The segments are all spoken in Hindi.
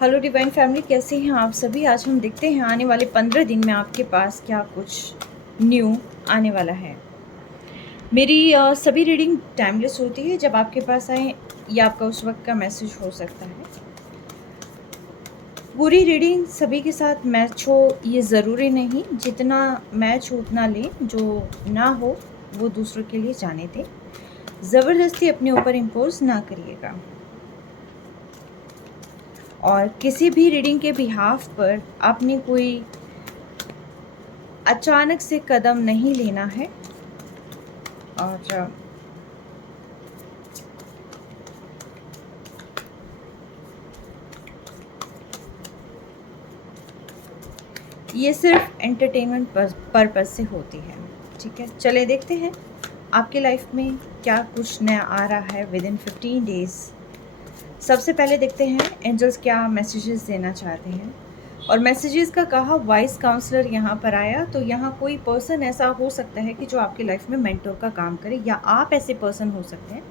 हेलो डिवाइन फैमिली, कैसे हैं आप सभी। आज हम देखते हैं आने वाले 15 दिन में आपके पास क्या कुछ न्यू आने वाला है। मेरी सभी रीडिंग टाइमलेस होती है। जब आपके पास आए या आपका उस वक्त का मैसेज हो सकता है। पूरी रीडिंग सभी के साथ मैच हो ये ज़रूरी नहीं, जितना मैच हो उतना लें, जो ना हो वो दूसरों के लिए जाने दें। ज़बरदस्ती अपने ऊपर इम्पोज ना करिएगा और किसी भी रीडिंग के बिहाफ पर आपने कोई अचानक से कदम नहीं लेना है। और ये सिर्फ एंटरटेनमेंट पर्पज़ से होती है। ठीक है, चले देखते हैं आपके लाइफ में क्या कुछ नया आ रहा है विद इन 15 डेज़। सबसे पहले देखते हैं एंजल्स क्या मैसेजेस देना चाहते हैं। और मैसेजेस का कहा वाइस काउंसलर यहाँ पर आया, तो यहाँ कोई पर्सन ऐसा हो सकता है कि जो आपकी लाइफ में मेंटोर का काम करे, या आप ऐसे पर्सन हो सकते हैं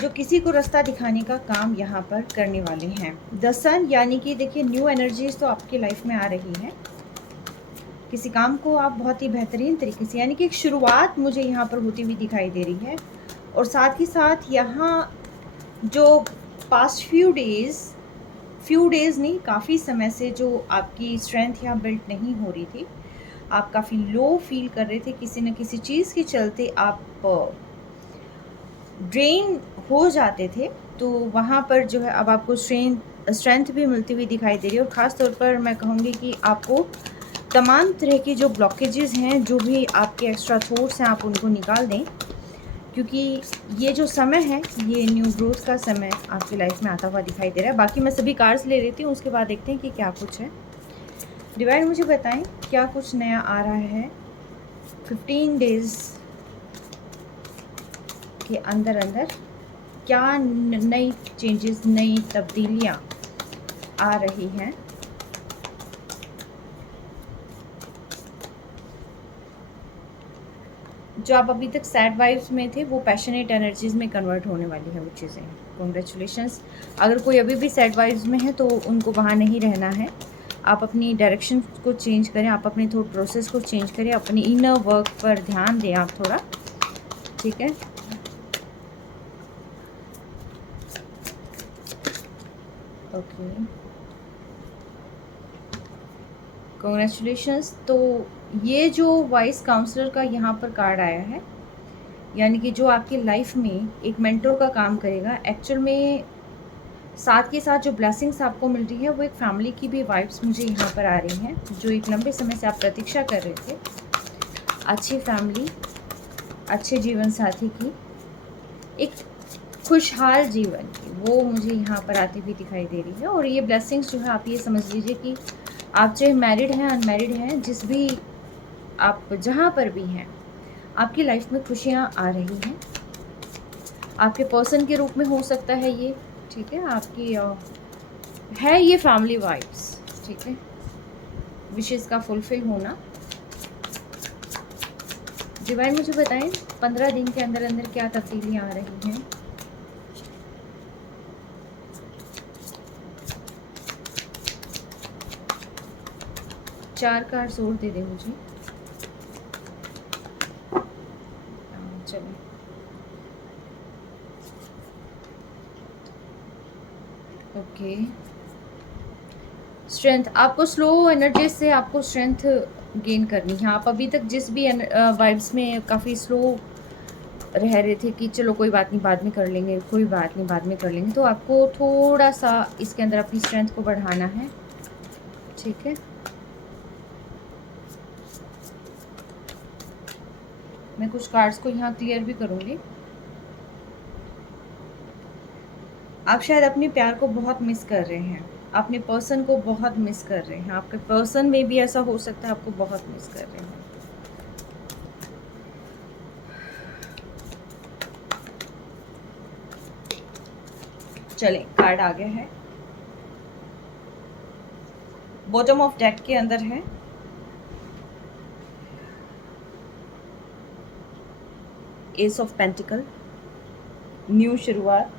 जो किसी को रास्ता दिखाने का काम यहाँ पर करने वाले हैं। द सन यानी कि देखिए न्यू एनर्जीज तो आपकी लाइफ में आ रही है। किसी काम को आप बहुत ही बेहतरीन तरीके से, यानी कि एक शुरुआत मुझे यहाँ पर होती हुई दिखाई दे रही है। और साथ ही साथ यहाँ जो पास्ट फ्यू डेज़ नहीं, काफ़ी समय से जो आपकी स्ट्रेंथ यहाँ बिल्ट नहीं हो रही थी, आप काफ़ी लो फील कर रहे थे, किसी न किसी चीज़ के चलते आप ड्रेन हो जाते थे, तो वहाँ पर जो है अब आपको स्ट्रेंथ भी मिलती हुई दिखाई दे रही है। और ख़ास तौर पर मैं कहूँगी कि आपको तमाम तरह की जो ब्लॉकेजेस हैं, जो भी आपके एक्स्ट्रा थॉट्स हैं, आप उनको निकाल दें, क्योंकि ये जो समय है ये न्यू ग्रोथ का समय आपकी लाइफ में आता हुआ दिखाई दे रहा है। बाकी मैं सभी कार्ड्स ले लेती हूँ, उसके बाद देखते हैं कि क्या कुछ है। डिवाइन मुझे बताएं क्या कुछ नया आ रहा है 15 डेज़ के अंदर अंदर। क्या नई चेंजेस, नई तब्दीलियाँ आ रही हैं। जो आप अभी तक सैड वाइब्स में थे वो पैशनेट एनर्जीज में कन्वर्ट होने वाली है वो चीज़ें। कॉन्ग्रेचुलेशंस। अगर कोई अभी भी सैड वाइब्स में है तो उनको वहाँ नहीं रहना है। आप अपनी डायरेक्शन को चेंज करें, आप अपने थॉट प्रोसेस को चेंज करें, अपनी इनर वर्क पर ध्यान दें आप थोड़ा। ठीक है, ओके, कॉन्ग्रेचुलेशंस। तो ये जो वाइस काउंसलर का यहाँ पर कार्ड आया है, यानी कि जो आपकी लाइफ में एक मेंटर का काम करेगा। एक्चुअल में साथ के साथ जो ब्लेसिंग्स आपको मिल रही है वो एक फैमिली की भी वाइब्स मुझे यहाँ पर आ रही हैं, जो एक लंबे समय से आप प्रतीक्षा कर रहे थे। अच्छी फैमिली, अच्छे जीवन साथी की, एक खुशहाल जीवन की, वो मुझे यहाँ पर आती हुई दिखाई दे रही है। और ये ब्लेसिंग्स जो है, आप ये समझ लीजिए कि आप चाहे मैरिड हैं, अनमैरिड हैं, जिस भी आप जहाँ पर भी हैं, आपकी लाइफ में खुशियाँ आ रही हैं। आपके पर्सन के रूप में हो सकता है ये, ठीक है, आपकी है ये फैमिली वाइब्स, ठीक है, विशेष का फुलफिल होना। डिवाइन मुझे बताएं 15 दिन के अंदर अंदर क्या तब्दीलियाँ आ रही हैं। चार कार्ड्स और दे दे मुझे। चलिए, ओके। स्ट्रेंथ, आपको स्लो एनर्जी से आपको स्ट्रेंथ गेन करनी है। आप अभी तक जिस भी वाइब्स में काफ़ी स्लो रह रहे थे कि चलो कोई बात नहीं बाद में कर लेंगे, कोई बात नहीं बाद में कर लेंगे, तो आपको थोड़ा सा इसके अंदर अपनी स्ट्रेंथ को बढ़ाना है। ठीक है, मैं कुछ कार्ड्स को यहाँ क्लियर भी करूँगी। आप शायद अपने प्यार को बहुत मिस कर रहे हैं, अपने पर्सन को बहुत मिस कर रहे हैं। आपके पर्सन में भी ऐसा हो सकता है, आपको बहुत मिस कर रहे हैं। चलें, कार्ड आ गया है, बॉटम ऑफ डेक के अंदर है एस ऑफ पेंटिकल, न्यू शुरुआत,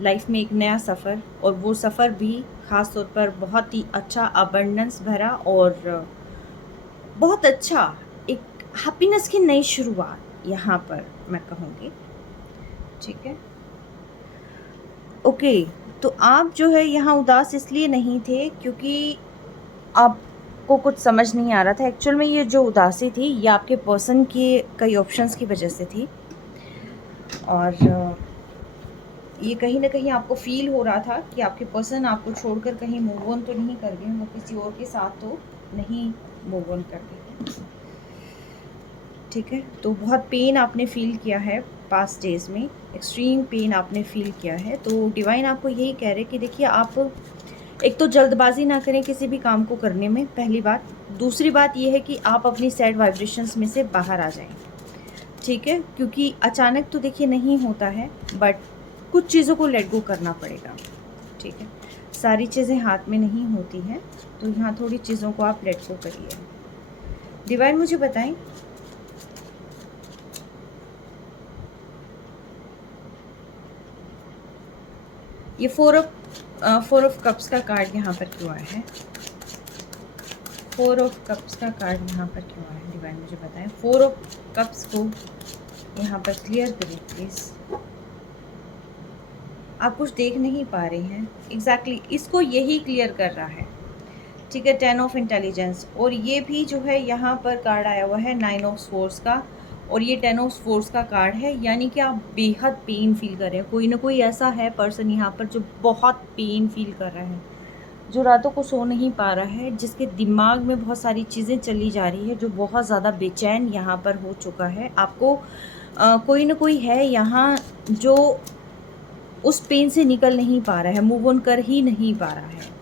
लाइफ में एक नया सफ़र, और वो सफ़र भी ख़ास तौर पर बहुत ही अच्छा, अबंडेंस भरा और बहुत अच्छा, एक हैप्पीनेस की नई शुरुआत यहाँ पर मैं कहूँगी। ठीक है, ओके। तो आप जो है यहाँ उदास इसलिए नहीं थे क्योंकि आपको कुछ समझ नहीं आ रहा था। एक्चुअल में ये जो उदासी थी ये आपके पर्सन के कई ऑप्शंस की वजह से थी, और ये कहीं ना कहीं आपको फील हो रहा था कि आपके पर्सन आपको छोड़कर कहीं मूव ऑन तो नहीं कर गए, वो किसी और के साथ तो नहीं मूव ऑन कर गए। ठीक है, तो बहुत पेन आपने फील किया है पास्ट डेज में, एक्सट्रीम पेन आपने फील किया है। तो डिवाइन आपको यही कह रहे कि देखिए, आप एक तो जल्दबाजी ना करें किसी भी काम को करने में, पहली बात। दूसरी बात ये है कि आप अपनी सैड वाइब्रेशंस में से बाहर आ जाएं। ठीक है, क्योंकि अचानक तो देखिए नहीं होता है, बट कुछ चीज़ों को लेट गो करना पड़ेगा। ठीक है, सारी चीज़ें हाथ में नहीं होती हैं, तो यहाँ थोड़ी चीज़ों को आप लेट गो करिए। डिवाइन मुझे बताएं, ये फोर ऑफ कप्स का कार्ड यहाँ पर क्यों आया है? फोर ऑफ कप्स का कार्ड यहाँ पर क्यों आया है? डिवाइन मुझे बताएं, फोर ऑफ कप्स को यहाँ पर क्लियर करें प्लीज़। आप कुछ देख नहीं पा रहे हैं, एग्जैक्टली इसको यही क्लियर कर रहा है। ठीक है, 10 ऑफ इंटेलिजेंस, और ये भी जो है यहाँ पर कार्ड आया हुआ है 9 ऑफ सोर्स का, और ये 10 ऑफ सोर्स का कार्ड है, यानी कि आप बेहद पेन फील कर रहे हैं। कोई ना कोई ऐसा है पर्सन यहाँ पर जो बहुत पेन फील कर रहा है, जो रातों को सो नहीं पा रहा है, जिसके दिमाग में बहुत सारी चीज़ें चली जा रही है, जो बहुत ज़्यादा बेचैन यहाँ पर हो चुका है। आपको कोई ना कोई है यहाँ जो उस पेन से निकल नहीं पा रहा है, मूव ऑन कर ही नहीं पा रहा है।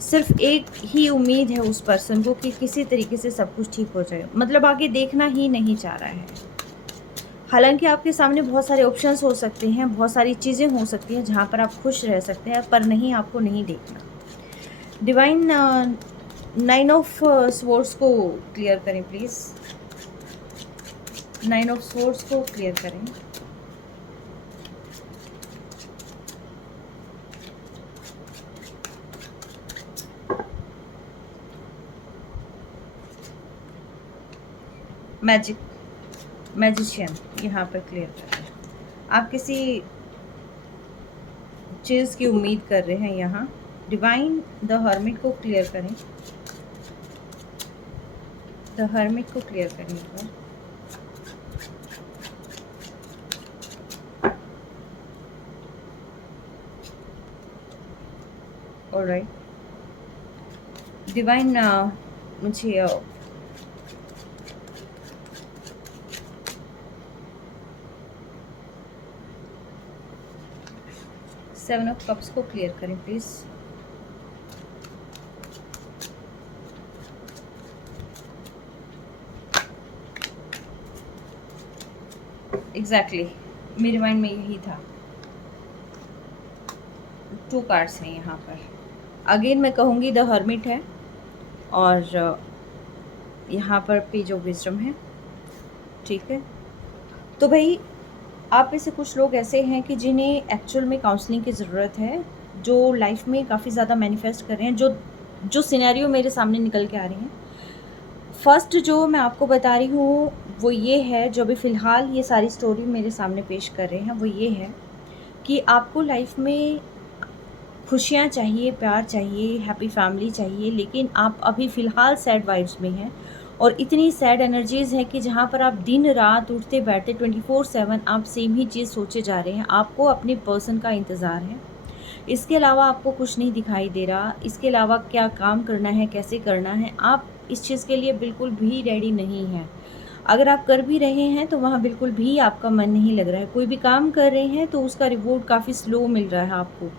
सिर्फ एक ही उम्मीद है उस पर्सन को कि किसी तरीके से सब कुछ ठीक हो जाए, मतलब आगे देखना ही नहीं चाह रहा है। हालांकि आपके सामने बहुत सारे ऑप्शंस हो सकते हैं, बहुत सारी चीज़ें हो सकती हैं जहाँ पर आप खुश रह सकते हैं, पर नहीं, आपको नहीं देखना। डिवाइन 9 ऑफ स्वॉर्ड्स को क्लियर करें प्लीज़, 9 ऑफ स्वॉर्ड्स को क्लियर करें। मैजिशियन यहाँ पर क्लियर करें। आप किसी चीज़ की उम्मीद कर रहे हैं यहाँ। डिवाइन द हर्मिट को क्लियर करें, द हर्मिट को क्लियर करें। ऑलराइट, डिवाइन मुझे सेवन ऑफ कप्स को क्लियर करें प्लीज़। एग्जैक्टली मेरे माइंड में यही था। 2 कार्ड्स हैं यहाँ पर। अगेन मैं कहूँगी द हर्मिट है, और यहाँ पर पेज ऑफ विजडम है। ठीक है, तो भाई आप में से कुछ लोग ऐसे हैं कि जिन्हें एक्चुअल में काउंसलिंग की ज़रूरत है, जो लाइफ में काफ़ी ज़्यादा मैनिफेस्ट कर रहे हैं, जो सिनेरियो मेरे सामने निकल के आ रहे हैं। फर्स्ट जो मैं आपको बता रही हूँ वो ये है, जो अभी फ़िलहाल ये सारी स्टोरी मेरे सामने पेश कर रहे हैं, वो ये है कि आपको लाइफ में खुशियाँ चाहिए, प्यार चाहिए, हैप्पी फैमिली चाहिए, लेकिन आप अभी फ़िलहाल सैड वाइब्स में हैं, और इतनी सैड एनर्जीज़ हैं कि जहाँ पर आप दिन रात उठते बैठते 24/7 आप सेम ही चीज़ सोचे जा रहे हैं। आपको अपने पर्सन का इंतज़ार है, इसके अलावा आपको कुछ नहीं दिखाई दे रहा। इसके अलावा क्या काम करना है, कैसे करना है, आप इस चीज़ के लिए बिल्कुल भी रेडी नहीं हैं। अगर आप कर भी रहे हैं तो वहाँ बिल्कुल भी आपका मन नहीं लग रहा है। कोई भी काम कर रहे हैं तो उसका रिवॉर्ड काफ़ी स्लो मिल रहा है आपको,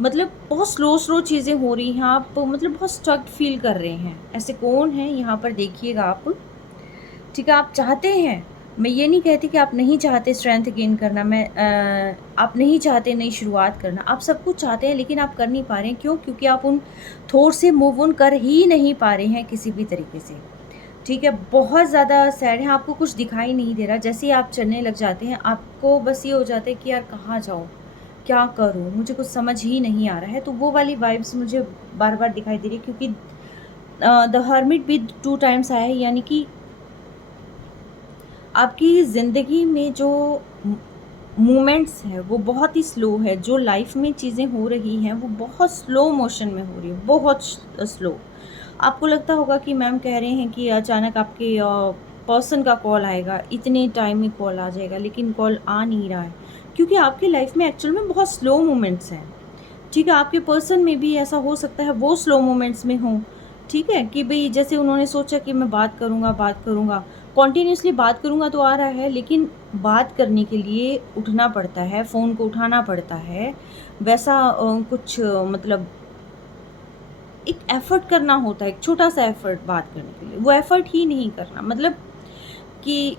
मतलब बहुत स्लो चीज़ें हो रही हैं, आप मतलब बहुत स्टक्ड फील कर रहे हैं। ऐसे कौन है यहाँ पर देखिएगा आप। ठीक है, आप चाहते हैं, मैं ये नहीं कहती कि आप नहीं चाहते स्ट्रेंथ गेन करना, आप नहीं चाहते नई शुरुआत करना, आप सब कुछ चाहते हैं, लेकिन आप कर नहीं पा रहे हैं। क्यों? क्योंकि आप उन थॉट से मूव ऑन कर ही नहीं पा रहे हैं किसी भी तरीके से। ठीक है, बहुत ज़्यादा सैड है, आपको कुछ दिखाई नहीं दे रहा। जैसे ही आप चलने लग जाते हैं, आपको बस ये हो जाता है कि यार कहाँ जाऊँ, क्या करूँ, मुझे कुछ समझ ही नहीं आ रहा है। तो वो वाली वाइब्स मुझे बार बार दिखाई दे रही है, क्योंकि द हर्मिट भी 2 टाइम्स आया है, यानी कि आपकी ज़िंदगी में जो मोमेंट्स है वो बहुत ही स्लो है। जो लाइफ में चीज़ें हो रही हैं वो बहुत स्लो मोशन में हो रही है, बहुत स्लो। आपको लगता होगा कि मैम कह रहे हैं कि अचानक आपके पर्सन का कॉल आएगा, इतने टाइम में कॉल आ जाएगा, लेकिन कॉल आ नहीं रहा है, क्योंकि आपकी लाइफ में एक्चुअल में बहुत स्लो मोमेंट्स हैं। ठीक है, आपके पर्सन में भी ऐसा हो सकता है वो स्लो मोमेंट्स में हों। ठीक है, कि भई जैसे उन्होंने सोचा कि मैं बात करूँगा, कंटिन्यूअसली बात करूँगा तो आ रहा है, लेकिन बात करने के लिए उठना पड़ता है, फ़ोन को उठाना पड़ता है। वैसा कुछ मतलब एक एफ़र्ट करना होता है, एक छोटा-सा एफ़र्ट बात करने के लिए। वो एफ़र्ट ही नहीं करना, मतलब कि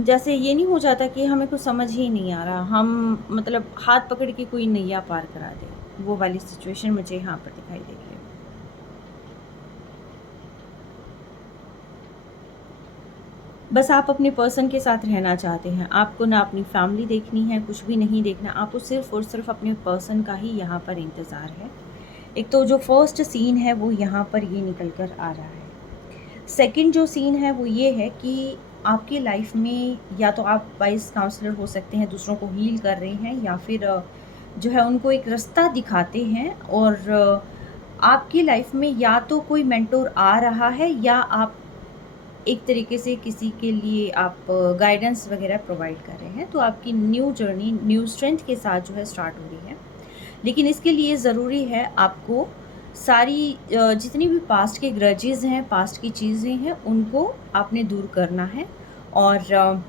जैसे ये नहीं हो जाता कि हमें कुछ समझ ही नहीं आ रहा, हम मतलब हाथ पकड़ के कोई नैया पार करा दे, वो वाली सिचुएशन मुझे यहाँ पर दिखाई दे रही है। बस आप अपने पर्सन के साथ रहना चाहते हैं, आपको ना अपनी फैमिली देखनी है, कुछ भी नहीं देखना, आपको सिर्फ़ और सिर्फ़ अपने पर्सन का ही यहाँ पर इंतज़ार है। एक तो जो फर्स्ट सीन है वो यहाँ पर ये निकल कर आ रहा है। सेकंड जो सीन है वो ये है कि आपकी लाइफ में या तो आप वाइस काउंसलर हो सकते हैं, दूसरों को हील कर रहे हैं, या फिर जो है उनको एक रास्ता दिखाते हैं, और आपकी लाइफ में या तो कोई मेंटोर आ रहा है, या आप एक तरीके से किसी के लिए आप गाइडेंस वगैरह प्रोवाइड कर रहे हैं। तो आपकी न्यू जर्नी न्यू स्ट्रेंथ के साथ जो है स्टार्ट हो रही है। लेकिन इसके लिए ज़रूरी है आपको सारी जितनी भी पास्ट के ग्रजेस हैं, पास्ट की चीज़ें हैं, उनको आपने दूर करना है, और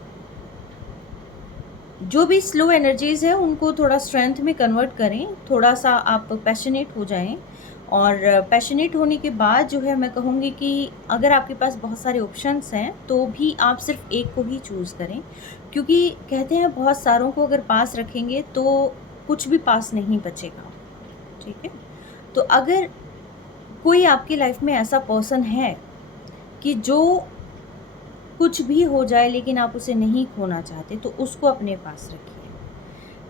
जो भी स्लो एनर्जीज़ है उनको थोड़ा स्ट्रेंथ में कन्वर्ट करें, थोड़ा-सा आप पैशनेट हो जाएँ, और पैशनेट होने के बाद जो है मैं कहूँगी कि अगर आपके पास बहुत सारे ऑप्शंस हैं, तो भी आप सिर्फ़ एक को ही चूज़ करें, क्योंकि कहते हैं बहुत सारों को अगर पास रखेंगे तो कुछ भी पास नहीं बचेगा, ठीक है? तो अगर कोई आपकी लाइफ़ में ऐसा पर्सन है कि जो कुछ भी हो जाए लेकिन आप उसे नहीं खोना चाहते, तो उसको अपने पास रखिए,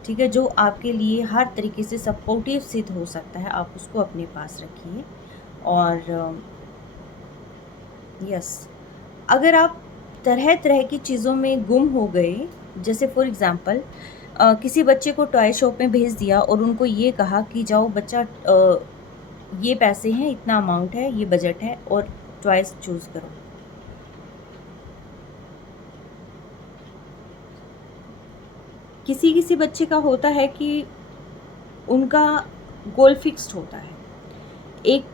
ठीक है? जो आपके लिए हर तरीके से सपोर्टिव सिद्ध हो सकता है, आप उसको अपने पास रखिए। और यस, अगर आप तरह-तरह की चीज़ों में गुम हो गए, जैसे फॉर एग्ज़ाम्पल किसी बच्चे को टॉय शॉप में भेज दिया और उनको ये कहा कि जाओ बच्चा, ये पैसे हैं, इतना अमाउंट है, ये बजट है, और टॉयज़ चूज़ करो। किसी-किसी बच्चे का होता है कि उनका गोल फिक्स्ड होता है। एक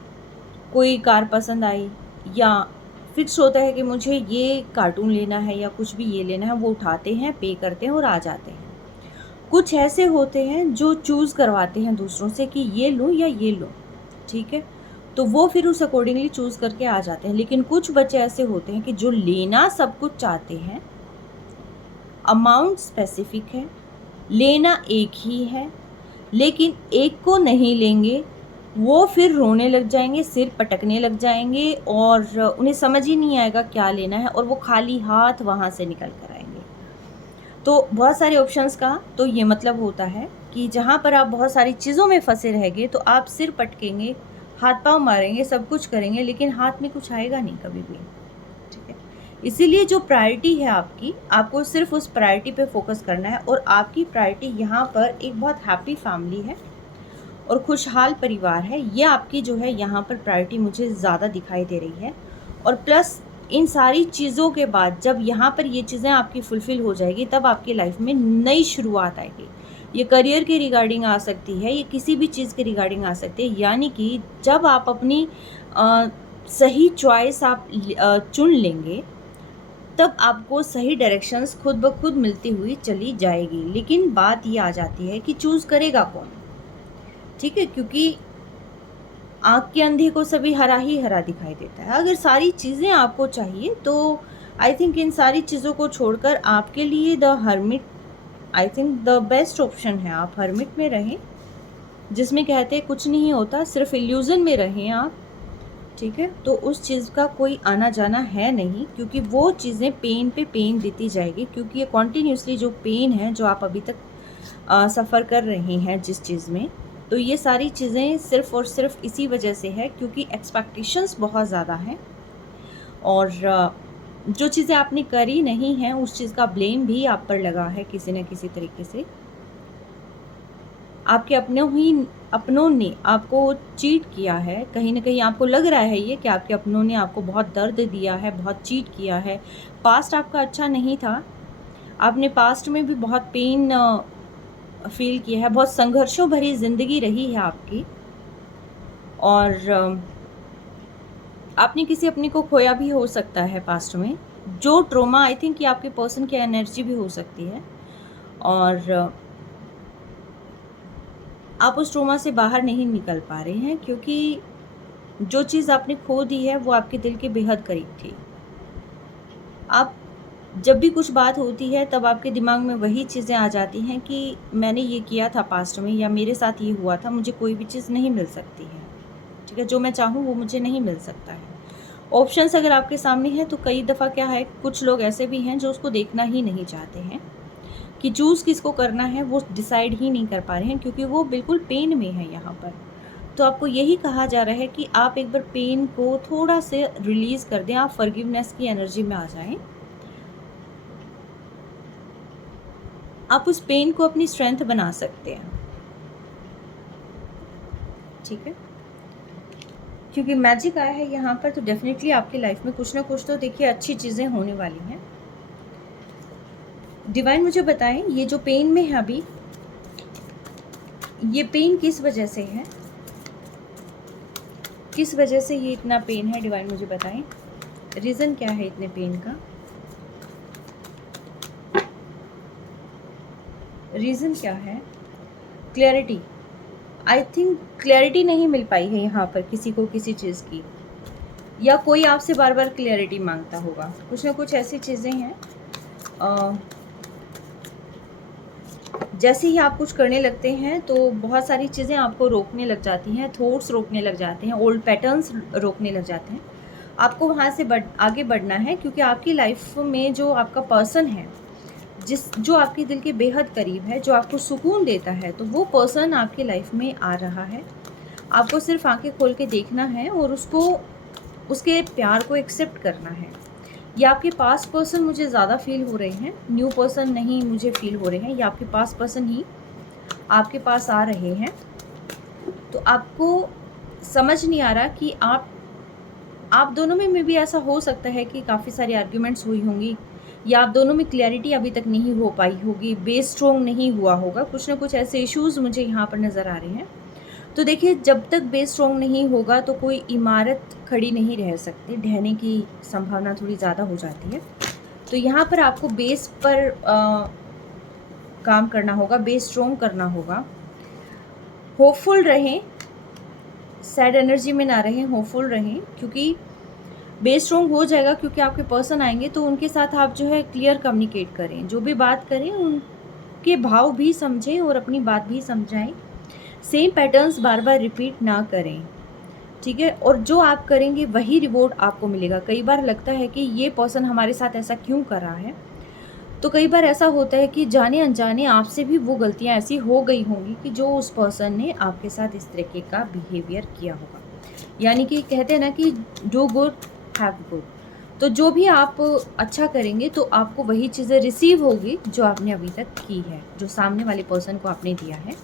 कोई कार पसंद आई, या फिक्स होता है कि मुझे ये कार्टून लेना है या कुछ भी ये लेना है, वो उठाते हैं, पे करते हैं और आ जाते हैं। कुछ ऐसे होते हैं जो चूज़ करवाते हैं दूसरों से कि ये लूँ या ये लूँ, ठीक है? तो वो फिर उस अकॉर्डिंगली चूज़ करके आ जाते हैं। लेकिन कुछ बच्चे ऐसे होते हैं कि जो लेना सब कुछ चाहते हैं, अमाउंट स्पेसिफिक है, लेना एक ही है, लेकिन एक को नहीं लेंगे, वो फिर रोने लग जाएँगे, सिर पटकने लग जाएँगे, और उन्हें समझ ही नहीं आएगा क्या लेना है, और वो खाली हाथ वहाँ से निकल कर आएँगे। तो बहुत सारे ऑप्शंस का तो ये मतलब होता है कि जहाँ पर आप बहुत सारी चीज़ों में फँसे रहेंगे, तो आप सिर पटकेंगे, हाथ-पाँव मारेंगे, सब कुछ करेंगे, लेकिन हाथ में कुछ आएगा नहीं कभी भी, ठीक है? इसीलिए जो प्रायोरिटी है आपकी, आपको सिर्फ़ उस प्रायोरिटी पे फ़ोकस करना है, और आपकी प्रायोरिटी यहाँ पर एक बहुत हैप्पी फैमिली है और खुशहाल परिवार है। ये आपकी जो है यहाँ पर प्रायोरिटी मुझे ज़्यादा दिखाई दे रही है। और प्लस इन सारी चीज़ों के बाद जब यहाँ पर ये चीज़ें आपकी फुलफ़िल हो जाएगी, तब आपकी लाइफ़ में नई शुरुआत आएगी। ये करियर के रिगार्डिंग आ सकती है, ये किसी भी चीज़ के रिगार्डिंग आ सकती है। यानी कि जब आप अपनी सही चॉइस आप चुन लेंगे, तब आपको सही डायरेक्शंस खुद ब खुद मिलती हुई चली जाएगी। लेकिन बात ये आ जाती है कि चूज़ करेगा कौन? ठीक है? क्योंकि आँख के अंधे को सभी हरा ही हरा दिखाई देता है। अगर सारी चीज़ें आपको चाहिए, तो आई थिंक इन सारी चीज़ों को छोड़कर आपके लिए the hermit I think the best option है। आप हर्मिट में रहें, जिसमें कहते हैं कुछ नहीं होता, सिर्फ़ इल्यूज़न में रहें आप, ठीक है? तो उस चीज़ का कोई आना-जाना है नहीं, क्योंकि वो चीज़ें पेन पे पेन देती जाएगी, क्योंकि ये कंटिन्यूअसली जो पेन है, जो आप अभी तक सफ़र कर रहे हैं जिस चीज़ में, तो ये सारी चीज़ें सिर्फ़ और सिर्फ इसी वजह से है क्योंकि एक्सपेक्टेशंस बहुत ज़्यादा हैं। और जो चीज़ें आपने करी नहीं हैं उस चीज़ का ब्लेम भी आप पर लगा है किसी न किसी तरीके से। आपके अपनों ने आपको चीट किया है, कहीं न कहीं आपको लग रहा है ये कि आपके अपनों ने आपको बहुत दर्द दिया है, बहुत चीट किया है। पास्ट आपका अच्छा नहीं था, आपने पास्ट में भी बहुत पेन फ़ील किया है, बहुत संघर्षों भरी ज़िंदगी रही है आपकी। और आपने किसी अपने को खोया भी हो सकता है पास्ट में। जो ट्रॉमा आई थिंक कि आपके पर्सन की एनर्जी भी हो सकती है, और आप उस ट्रॉमा से बाहर नहीं निकल पा रहे हैं क्योंकि जो चीज़ आपने खो दी है वो आपके दिल के बेहद करीब थी। आप जब भी कुछ बात होती है तब आपके दिमाग में वही चीज़ें आ जाती हैं कि मैंने ये किया था पास्ट में, या मेरे साथ ये हुआ था, मुझे कोई भी चीज़ नहीं मिल सकती है। ठीक है, जो मैं चाहूँ वो मुझे नहीं मिल सकता है। ऑप्शंस अगर आपके सामने हैं तो कई दफ़ा क्या है, कुछ लोग ऐसे भी हैं जो उसको देखना ही नहीं चाहते हैं कि चूज़ किसको करना है, वो डिसाइड ही नहीं कर पा रहे हैं क्योंकि वो बिल्कुल पेन में है यहाँ पर। तो आपको यही कहा जा रहा है कि आप एक बार पेन को थोड़ा से रिलीज़ कर दें, आप फॉरगिवनेस की एनर्जी में आ जाएं। आप उस पेन को अपनी स्ट्रेंथ बना सकते हैं। ठीक है, क्योंकि मैजिक आया है यहाँ पर, तो डेफिनेटली आपकी लाइफ में कुछ ना कुछ तो देखिए अच्छी चीज़ें होने वाली हैं। डिवाइन मुझे बताएं, ये जो पेन में है अभी, ये पेन किस वजह से है, किस वजह से ये इतना पेन है? डिवाइन मुझे बताएं, रीज़न क्या है इतने पेन का, रीज़न क्या है? क्लैरिटी, आई थिंक क्लैरिटी नहीं मिल पाई है यहाँ पर किसी को किसी चीज़ की, या कोई आपसे बार बार क्लैरिटी मांगता होगा। कुछ ना कुछ ऐसी चीज़ें हैं, जैसे ही आप कुछ करने लगते हैं तो बहुत सारी चीज़ें आपको रोकने लग जाती हैं, थॉट्स रोकने लग जाते हैं, ओल्ड पैटर्न्स रोकने लग जाते हैं। आपको वहाँ से आगे बढ़ना है क्योंकि आपकी लाइफ में जो आपका पर्सन है, जो आपके दिल के बेहद करीब है, जो आपको सुकून देता है, तो वो पर्सन आपकी लाइफ में आ रहा है। आपको सिर्फ आंखें खोल के देखना है और उसके प्यार को एक्सेप्ट करना है। ये आपके पास पर्सन मुझे ज़्यादा फील हो रहे हैं, न्यू पर्सन नहीं मुझे फील हो रहे हैं, ये आपके पास पर्सन ही आपके पास आ रहे हैं। तो आपको समझ नहीं आ रहा कि आप दोनों में भी ऐसा हो सकता है कि काफ़ी सारी आर्ग्यूमेंट्स हुई होंगी, या आप दोनों में क्लैरिटी अभी तक नहीं हो पाई होगी, बेस स्ट्रॉन्ग नहीं हुआ होगा, कुछ ना कुछ ऐसे इश्यूज़ मुझे यहाँ पर नज़र आ रहे हैं। तो देखिए, जब तक बेस स्ट्रॉन्ग नहीं होगा तो कोई इमारत खड़ी नहीं रह सकती, ढहने की संभावना थोड़ी ज़्यादा हो जाती है। तो यहाँ पर आपको बेस पर काम करना होगा, बेस स्ट्रॉन्ग करना होगा। होपफुल रहें, सैड एनर्जी में ना रहें, होपफुल रहें, क्योंकि बेस स्ट्रॉन्ग हो जाएगा क्योंकि आपके पर्सन आएंगे तो उनके साथ आप जो है क्लियर कम्युनिकेट करें, जो भी बात करें उनके भाव भी समझें और अपनी बात भी समझाएं। सेम पैटर्न्स बार बार रिपीट ना करें, ठीक है, और जो आप करेंगे वही रिवॉर्ड आपको मिलेगा। कई बार लगता है कि ये पर्सन हमारे साथ ऐसा क्यों कर रहा है, तो कई बार ऐसा होता है कि जाने अनजाने आपसे भी वो गलतियां ऐसी हो गई होंगी कि जो उस पर्सन ने आपके साथ इस तरीके का बिहेवियर किया होगा। यानी कि कहते हैं ना कि डू गुड हैव गुड, तो जो भी आप अच्छा करेंगे तो आपको वही चीज़ें रिसीव होगी जो आपने अभी तक की है, जो सामने वाले पर्सन को आपने दिया है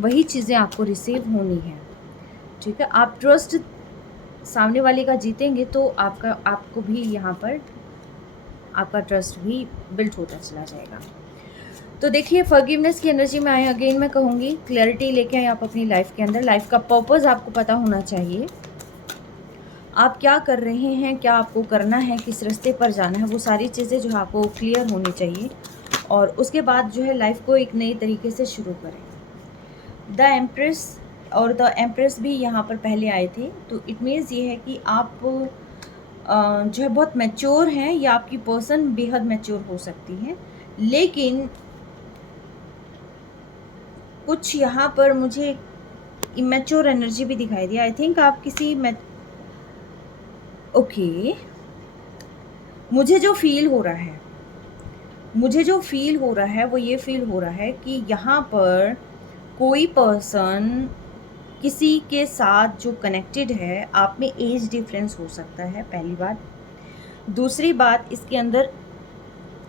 वही चीज़ें आपको रिसीव होनी है। ठीक है, आप ट्रस्ट सामने वाले का जीतेंगे तो आपको भी यहाँ पर आपका ट्रस्ट भी बिल्ड होता चला जाएगा। तो देखिए, फॉरगिवनेस की एनर्जी में आए, अगेन मैं कहूँगी क्लैरिटी लेके आए आप अपनी लाइफ के अंदर। लाइफ का पर्पस आपको पता होना चाहिए, आप क्या कर रहे हैं, क्या आपको करना है, किस रास्ते पर जाना है, वो सारी चीज़ें जो है आपको क्लियर होनी चाहिए, और उसके बाद जो है लाइफ को एक नई तरीके से शुरू करें। द एम्प्रेस और द एम्प्रेस भी यहाँ पर पहले आए थे, तो इट मीन्स ये है कि आप जो है बहुत मैच्योर हैं, या आपकी पर्सन बेहद मैच्योर हो सकती है, लेकिन कुछ यहाँ पर मुझे इमेच्योर एनर्जी भी दिखाई दी। आई थिंक आप किसी ओके, मुझे जो फील हो रहा है मुझे जो फील हो रहा है वो ये फील हो रहा है कि यहाँ पर कोई पर्सन किसी के साथ जो कनेक्टेड है, आप में एज डिफरेंस हो सकता है, पहली बात। दूसरी बात, इसके अंदर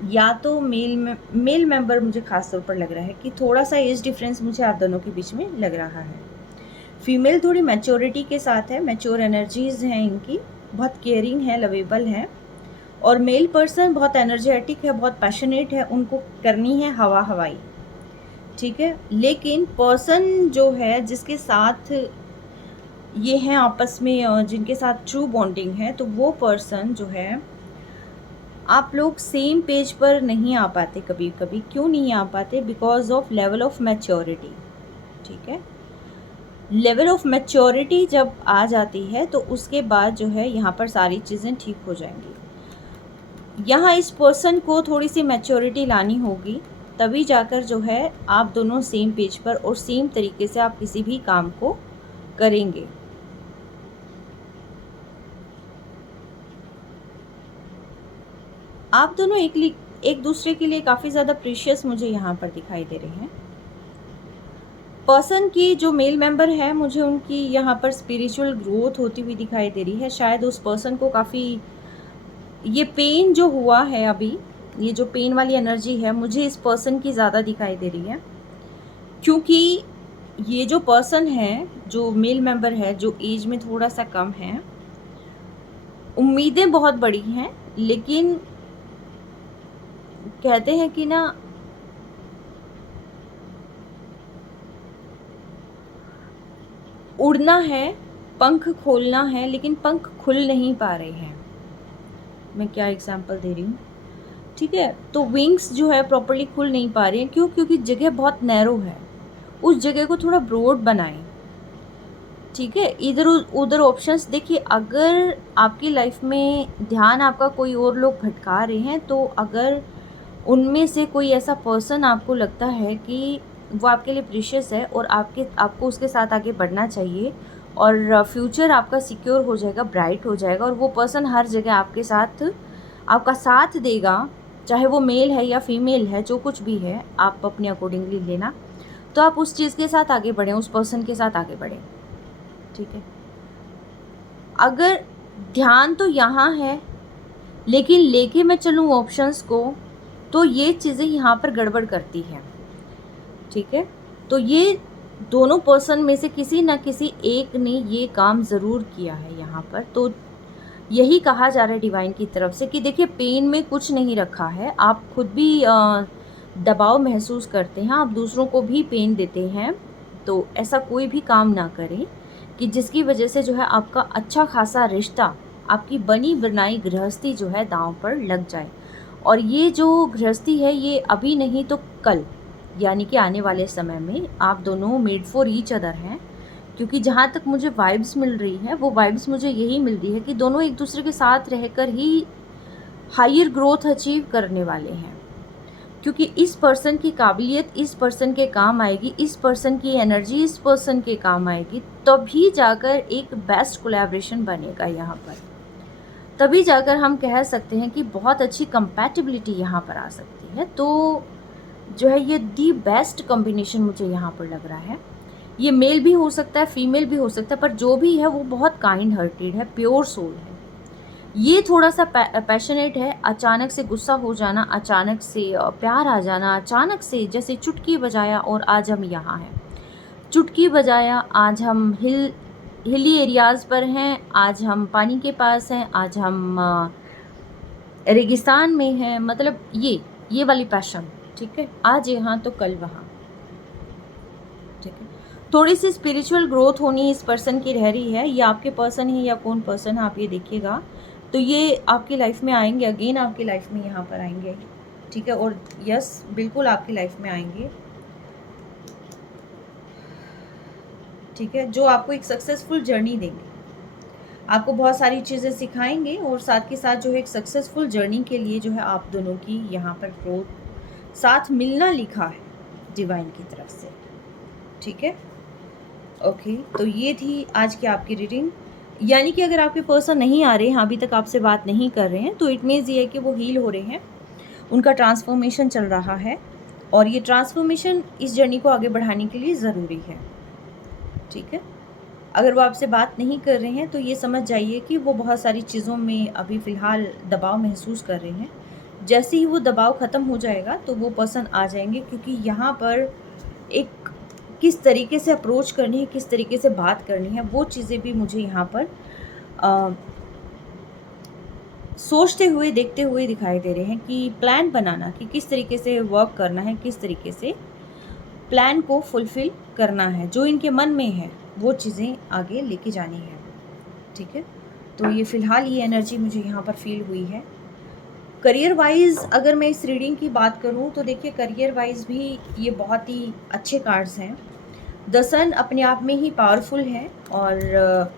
या तो मेल मेंबर मुझे ख़ास तौर पर लग रहा है कि थोड़ा सा एज डिफरेंस मुझे आप दोनों के बीच में लग रहा है। फीमेल थोड़ी मैच्योरिटी के साथ है, मैच्योर एनर्जीज़ हैं इनकी, बहुत केयरिंग है, लवेबल है। और मेल पर्सन बहुत एनर्जेटिक है, बहुत पैशनेट है, उनको करनी है हवा हवाई, ठीक है। लेकिन पर्सन जो है जिसके साथ ये हैं आपस में, जिनके साथ ट्रू बॉन्डिंग है, तो वो पर्सन जो है, आप लोग सेम पेज पर नहीं आ पाते कभी कभी। क्यों नहीं आ पाते? Because of level of maturity, ठीक है। लेवल ऑफ मैच्योरिटी जब आ जाती है तो उसके बाद जो है यहाँ पर सारी चीज़ें ठीक हो जाएंगी। यहाँ इस पर्सन को थोड़ी सी मैच्योरिटी लानी होगी, तभी जाकर जो है आप दोनों सेम पेज पर और सेम तरीके से आप किसी भी काम को करेंगे। आप दोनों एक दूसरे के लिए काफ़ी ज़्यादा प्रीशियस मुझे यहाँ पर दिखाई दे रहे हैं। पर्सन की जो मेल मेंबर है, मुझे उनकी यहाँ पर स्पिरिचुअल ग्रोथ होती हुई दिखाई दे रही है। शायद उस पर्सन को काफ़ी ये पेन जो हुआ है अभी, ये जो पेन वाली एनर्जी है, मुझे इस पर्सन की ज़्यादा दिखाई दे रही है। क्योंकि ये जो पर्सन है, जो मेल मेंबर है, जो एज में थोड़ा सा कम है, उम्मीदें बहुत बड़ी हैं, लेकिन कहते हैं कि ना, उड़ना है, पंख खोलना है, लेकिन पंख खुल नहीं पा रहे हैं। मैं क्या एग्जांपल दे रही हूँ, ठीक है। तो विंग्स जो है प्रॉपर्ली खुल नहीं पा रही हैं। क्यों? क्योंकि जगह बहुत नैरो है। उस जगह को थोड़ा ब्रॉड बनाएं, ठीक है। इधर उधर ऑप्शंस देखिए। अगर आपकी लाइफ में ध्यान आपका कोई और लोग भटका रहे हैं, तो अगर उनमें से कोई ऐसा पर्सन आपको लगता है कि वो आपके लिए प्रीशियस है और आपको उसके साथ आगे बढ़ना चाहिए और फ्यूचर आपका सिक्योर हो जाएगा, ब्राइट हो जाएगा, और वो पर्सन हर जगह आपका साथ देगा, चाहे वो मेल है या फीमेल है, जो कुछ भी है आप अपने अकॉर्डिंगली लेना। तो आप उस चीज़ के साथ आगे बढ़ें, उस पर्सन के साथ आगे बढ़ें, ठीक है। अगर ध्यान तो यहाँ है, लेकिन लेके मैं चलूँ ऑप्शंस को, तो ये चीज़ें यहाँ पर गड़बड़ करती हैं, ठीक है। तो ये दोनों पर्सन में से किसी न किसी एक ने ये काम ज़रूर किया है यहाँ पर। तो यही कहा जा रहा है डिवाइन की तरफ से कि देखिए, पेन में कुछ नहीं रखा है। आप खुद भी दबाव महसूस करते हैं, आप दूसरों को भी पेन देते हैं। तो ऐसा कोई भी काम ना करें कि जिसकी वजह से जो है आपका अच्छा खासा रिश्ता, आपकी बनी बनाई गृहस्थी जो है दांव पर लग जाए। और ये जो गृहस्थी है, ये अभी नहीं तो कल, यानी कि आने वाले समय में आप दोनों मेड फॉर ईच अदर हैं। क्योंकि जहाँ तक मुझे वाइब्स मिल रही है, वो वाइब्स मुझे यही मिल रही है कि दोनों एक दूसरे के साथ रहकर ही हायर ग्रोथ अचीव करने वाले हैं। क्योंकि इस पर्सन की काबिलियत इस पर्सन के काम आएगी, इस पर्सन की एनर्जी इस पर्सन के काम आएगी, तभी जाकर एक बेस्ट कोलैबोरेशन बनेगा यहाँ पर। तभी जाकर हम कह सकते हैं कि बहुत अच्छी कंपैटिबिलिटी यहाँ पर आ सकती है। तो जो है ये दी बेस्ट कॉम्बिनेशन मुझे यहाँ पर लग रहा है। ये मेल भी हो सकता है, फीमेल भी हो सकता है, पर जो भी है वो बहुत काइंड हार्टेड है, प्योर सोल है। ये थोड़ा सा पैशनेट है। अचानक से गुस्सा हो जाना, अचानक से प्यार आ जाना, अचानक से जैसे चुटकी बजाया और आज हम यहाँ हैं, चुटकी बजाया, आज हम हिली एरियाज़ पर हैं, आज हम पानी के पास हैं, आज हम रेगिस्तान में हैं। मतलब ये वाली पैशन, ठीक है। आज यहाँ तो कल वहाँ, ठीक है। थोड़ी सी स्पिरिचुअल ग्रोथ होनी इस पर्सन की रह रही है। ये आपके पर्सन है या कौन पर्सन है, आप ये देखिएगा। तो ये आपकी लाइफ में आएंगे, अगेन आपकी लाइफ में यहाँ पर आएंगे, ठीक है। और यस, बिल्कुल आपकी लाइफ में आएंगे, ठीक है। जो आपको एक सक्सेसफुल जर्नी देंगे, आपको बहुत सारी चीज़ें सिखाएंगे, और साथ के साथ जो है एक सक्सेसफुल जर्नी के लिए जो है आप दोनों की यहाँ पर ग्रोथ, साथ मिलना लिखा है डिवाइन की तरफ से, ठीक है। ओके, तो ये थी आज की आपकी रीडिंग। यानी कि अगर आपके पर्सन नहीं आ रहे हैं, अभी तक आपसे बात नहीं कर रहे हैं, तो इट मीन्स ये है कि वो हील हो रहे हैं उनका ट्रांसफॉर्मेशन चल रहा है और ये ट्रांसफॉर्मेशन इस जर्नी को आगे बढ़ाने के लिए ज़रूरी है। ठीक है, अगर वो आपसे बात नहीं कर रहे हैं तो ये समझ जाइए कि वो बहुत सारी चीज़ों में अभी फ़िलहाल दबाव महसूस कर रहे हैं। जैसे ही वो दबाव ख़त्म हो जाएगा तो वो पर्सन आ जाएंगे, क्योंकि यहाँ पर एक किस तरीके से अप्रोच करनी है, किस तरीके से बात करनी है, वो चीज़ें भी मुझे यहाँ पर सोचते हुए, देखते हुए दिखाई दे रहे हैं कि प्लान बनाना कि किस तरीके से वर्क करना है, किस तरीके से प्लान को फुलफ़िल करना है, जो इनके मन में है वो चीज़ें आगे लेके जानी है। ठीक है, तो ये फ़िलहाल ये एनर्जी मुझे यहाँ पर फ़ील हुई है। करियर वाइज़ अगर मैं इस रीडिंग की बात करूँ तो देखिए, करियर वाइज़ भी ये बहुत ही अच्छे कार्ड्स हैं। द सन अपने आप में ही पावरफुल है और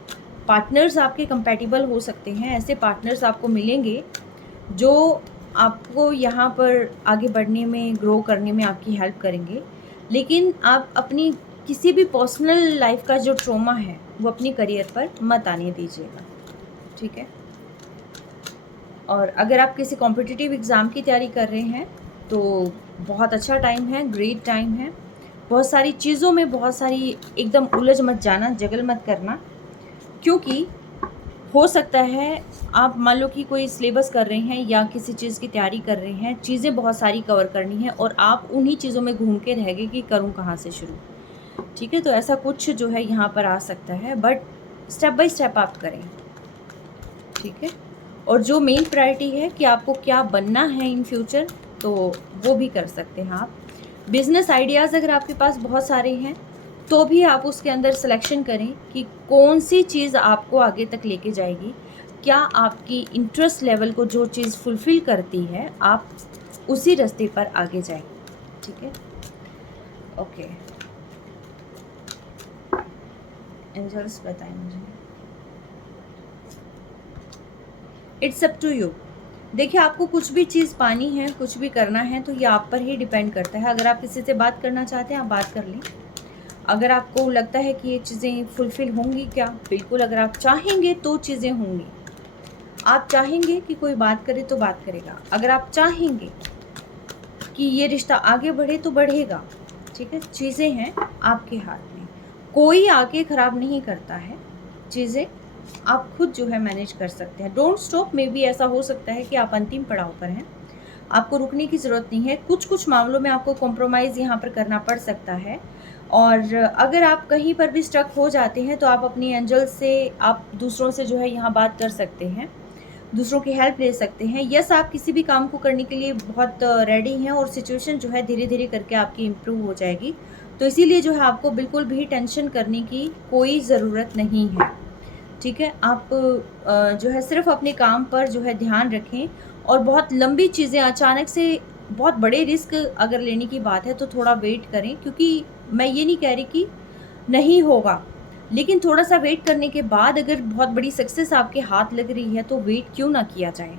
पार्टनर्स आपके कंपैटिबल हो सकते हैं। ऐसे पार्टनर्स आपको मिलेंगे जो आपको यहाँ पर आगे बढ़ने में, ग्रो करने में आपकी हेल्प करेंगे। लेकिन आप अपनी किसी भी पर्सनल लाइफ का जो ट्रॉमा है वो अपनी करियर पर मत आने दीजिएगा। ठीक है, और अगर आप किसी कॉम्पिटिटिव एग्ज़ाम की तैयारी कर रहे हैं तो बहुत अच्छा टाइम है, ग्रेट टाइम है। बहुत सारी चीज़ों में बहुत सारी एकदम उलझ मत जाना, जगल मत करना, क्योंकि हो सकता है आप मान लो कि कोई सिलेबस कर रहे हैं या किसी चीज़ की तैयारी कर रहे हैं, चीज़ें बहुत सारी कवर करनी है और आप उन्हीं चीज़ों में घूम के रह गए कि करूँ कहाँ से शुरू। ठीक है, तो ऐसा कुछ जो है यहाँ पर आ सकता है, बट स्टेप बाय स्टेप आप करें। ठीक है, और जो मेन प्रायोरिटी है कि आपको क्या बनना है इन फ्यूचर, तो वो भी कर सकते हैं आप। बिज़नेस आइडियाज़ अगर आपके पास बहुत सारे हैं तो भी आप उसके अंदर सिलेक्शन करें कि कौन सी चीज़ आपको आगे तक लेके जाएगी, क्या आपकी इंटरेस्ट लेवल को जो चीज़ फुलफ़िल करती है, आप उसी रास्ते पर आगे जाएं। ठीक है, ओके, एंजल्स बताएं मुझे। It's up to you. देखिए, आपको कुछ भी चीज़ पानी है, कुछ भी करना है, तो ये आप पर ही डिपेंड करता है। अगर आप किसी से बात करना चाहते हैं, आप बात कर लें। अगर आपको लगता है कि ये चीज़ें फुलफ़िल होंगी क्या, बिल्कुल, अगर आप चाहेंगे तो चीज़ें होंगी। आप चाहेंगे कि कोई बात करे तो बात करेगा। अगर आप चाहेंगे कि ये रिश्ता आगे बढ़े तो बढ़ेगा। ठीक है, चीज़ें हैं आपके हाथ में, कोई आके ख़राब नहीं करता है। चीज़ें आप खुद जो है मैनेज कर सकते हैं। Don't stop. में भी ऐसा हो सकता है कि आप अंतिम पड़ाव पर हैं, आपको रुकने की ज़रूरत नहीं है। कुछ कुछ मामलों में आपको कॉम्प्रोमाइज़ यहाँ पर करना पड़ सकता है, और अगर आप कहीं पर भी स्टक हो जाते हैं तो आप अपनी एंजल से, आप दूसरों से जो है यहाँ बात कर सकते हैं, दूसरों की हेल्प ले सकते हैं। यस, आप किसी भी काम को करने के लिए बहुत रेडी हैं और सिचुएशन जो है धीरे धीरे करके आपकी इम्प्रूव हो जाएगी। तो इसीलिए जो है आपको बिल्कुल भी टेंशन करने की कोई ज़रूरत नहीं है। ठीक है, आप जो है सिर्फ अपने काम पर जो है ध्यान रखें, और बहुत लंबी चीज़ें अचानक से, बहुत बड़े रिस्क अगर लेने की बात है तो थोड़ा वेट करें, क्योंकि मैं ये नहीं कह रही कि नहीं होगा, लेकिन थोड़ा सा वेट करने के बाद अगर बहुत बड़ी सक्सेस आपके हाथ लग रही है तो वेट क्यों ना किया जाए।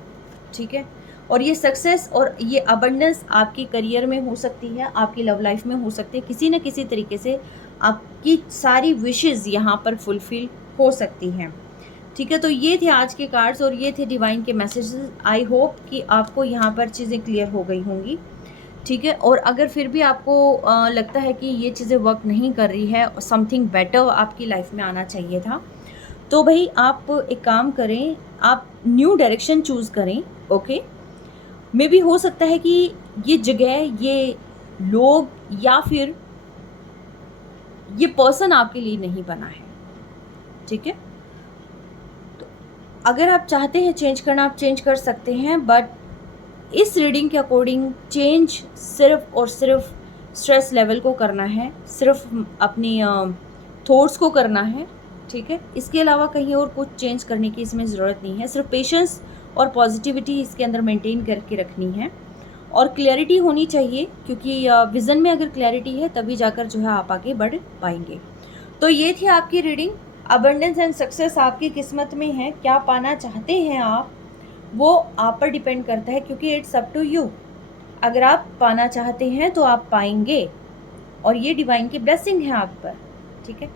ठीक है, और ये सक्सेस और ये अबंडेंस आपकी करियर में हो सकती है, आपकी लव लाइफ में हो सकती है, किसी न किसी तरीके से आपकी सारी विशेज़ यहाँ पर फुलफ़िल हो सकती हैं। ठीक है, तो ये थे आज के कार्ड्स और ये थे डिवाइन के मैसेजेस। आई होप कि आपको यहाँ पर चीज़ें क्लियर हो गई होंगी। ठीक है, और अगर फिर भी आपको लगता है कि ये चीज़ें वर्क नहीं कर रही है, समथिंग बेटर आपकी लाइफ में आना चाहिए था, तो भाई आप एक काम करें, आप न्यू डायरेक्शन चूज़ करें। ओके, मे बी हो सकता है कि ये जगह, ये लोग या फिर ये पर्सन आपके लिए नहीं बना है। ठीक है, तो अगर आप चाहते हैं चेंज करना, आप चेंज कर सकते हैं, बट इस रीडिंग के अकॉर्डिंग चेंज सिर्फ और सिर्फ स्ट्रेस लेवल को करना है, सिर्फ अपनी थॉट्स को करना है। ठीक है, इसके अलावा कहीं और कुछ चेंज करने की इसमें ज़रूरत नहीं है। सिर्फ पेशेंस और पॉजिटिविटी इसके अंदर मेंटेन करके रखनी है, और क्लैरिटी होनी चाहिए, क्योंकि विज़न में अगर क्लैरिटी है तभी जाकर जो है आप आगे बढ़ पाएंगे। तो ये थी आपकी रीडिंग। अबंडेंस एंड सक्सेस आपकी किस्मत में है, क्या पाना चाहते हैं आप, वो आप पर डिपेंड करता है, क्योंकि इट्स अप टू यू। अगर आप पाना चाहते हैं तो आप पाएंगे, और ये डिवाइन की ब्लेसिंग है आप पर। ठीक है,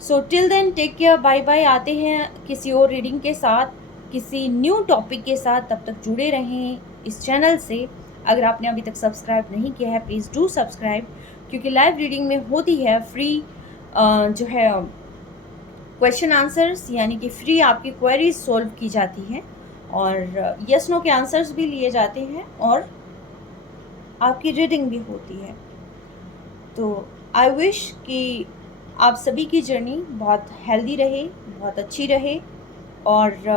so till then take care, bye bye. आते हैं किसी और रीडिंग के साथ, किसी न्यू टॉपिक के साथ। तब तक जुड़े रहें इस चैनल से। अगर आपने अभी तक सब्सक्राइब नहीं किया है प्लीज़ डू सब्सक्राइब, क्योंकि लाइव रीडिंग में होती है फ्री जो है क्वेश्चन आंसर्स, यानी कि फ्री आपकी क्वेरीज सॉल्व की जाती हैं और यस नो के आंसर्स भी लिए जाते हैं और आपकी रीडिंग भी होती है। तो आई विश कि आप सभी की जर्नी बहुत हेल्दी रहे, बहुत अच्छी रहे और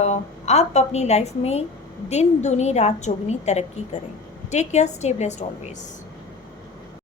आप अपनी लाइफ में दिन दूनी रात चौगुनी तरक्की करें। Take care, stay blessed always.